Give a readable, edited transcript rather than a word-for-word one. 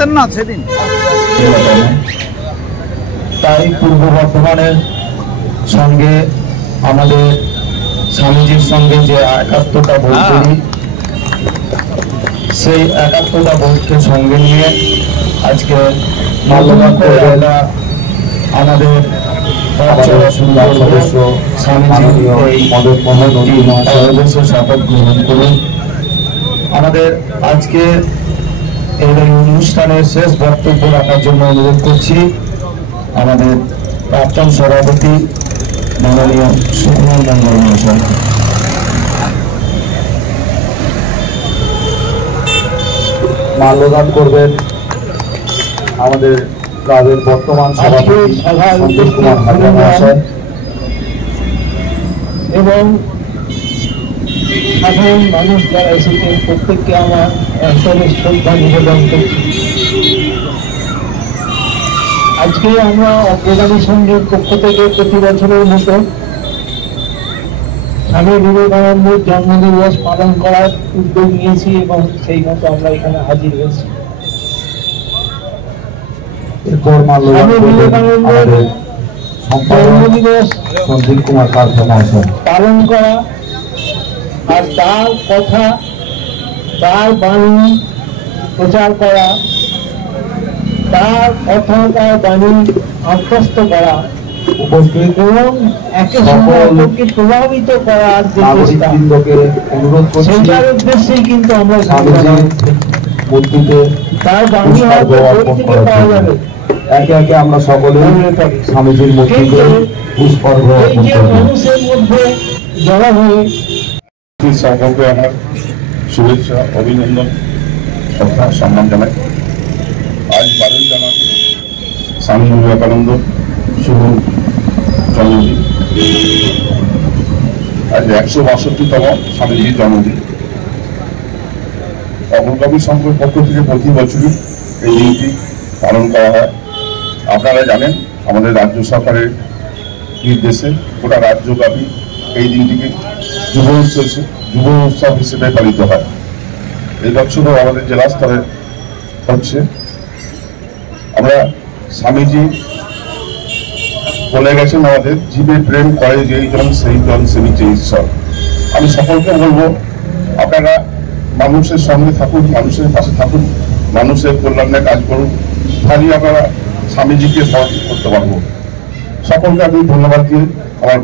আসতেন না সেদিন? তাই পূর্ব বর্ধমানের সঙ্গে আমাদের স্বামীজির সঙ্গে যে একাত্মতা বোধ করি, সেই একাত্মতা বোধকে সঙ্গে নিয়ে আজকে মাল্যদান করে আমরা আমাদের সদস্য স্বামীজির এই শপথ গ্রহণ করুন। আমাদের আজকে এই অনুষ্ঠানের শেষ বক্তব্য রাখার জন্য অনুরোধ করছি আমাদের প্রাক্তন সভাপতি মাননীয় সুকুমার মন্ডল মহাশয়। মাল্যদান করবেন আমাদের ক্লাবের বর্তমান সভাপতি সঞ্জীব কুমার হাজরা মহাশয় এবং সাধারণ মানুষ যারা এসেছেন প্রত্যেককে আমার অন্তরের শ্রদ্ধা নিবেদন করছি। আজকে আমরা অগ্রগামী সংঘের পক্ষ থেকে প্রতি বছরের মতো স্বামী বিবেকানন্দের জন্মদিবস পালন করার উদ্যোগ নিয়েছি এবং সেই মতো আমরা এখানে হাজির হয়েছি। স্বামী বিবেকানন্দের জন্মদিবস সঞ্জীব কুমার হাজরা মহাশয় পালন করা আর তার কথা, তার বাণী প্রচার করা, তার কথা, তার বাণী আত্মস্থ করা এবং একে অপরকে প্রভাবিত করার যে চেষ্টা, সেটার উদ্দেশ্যেই কিন্তু আমরা তার বাণী হয়তো থেকে পাওয়া যাবে। একে একে আমরা সকলে স্বামীজির মূর্তিতে পুষ্পার্ঘ অর্পণ করব। মানুষের মধ্যে জড়ো হয়ে সম্পর্কে আমার শুভেচ্ছা, অভিনন্দন, শ্রদ্ধা, সম্মান জানাই। আজ 12 জানুয়ারি স্বামী বিবেকানন্দ শুভ জন্মদিন। আজ 162তম স্বামীজির জন্মদিন। অগ্রগামী সংঘের পক্ষ থেকে প্রতি বছরই এই দিনটি পালন করা হয়। আপনারা জানেন আমাদের রাজ্য সরকারের নির্দেশে গোটা রাজ্যব্যাপী এই দিনটিকে যুব উৎসব হিসেবে পালিত হয়। এই বছরও আমাদের জেলা স্তরে হচ্ছে। আমরা স্বামীজি বলে গেছেন আমাদের, জীবে প্রেম করে যেই জন সেই জন সেবিছে ঈশ্বর। আমি সকলকে বলবো আপনারা মানুষের সঙ্গে থাকুন, মানুষের পাশে থাকুন, মানুষের কল্যাণে কাজ করুন, তাহলেই আপনারা স্বামীজিকে সহযোগিতা করতে পারবো। সকলকে আমি ধন্যবাদ দিয়ে আমার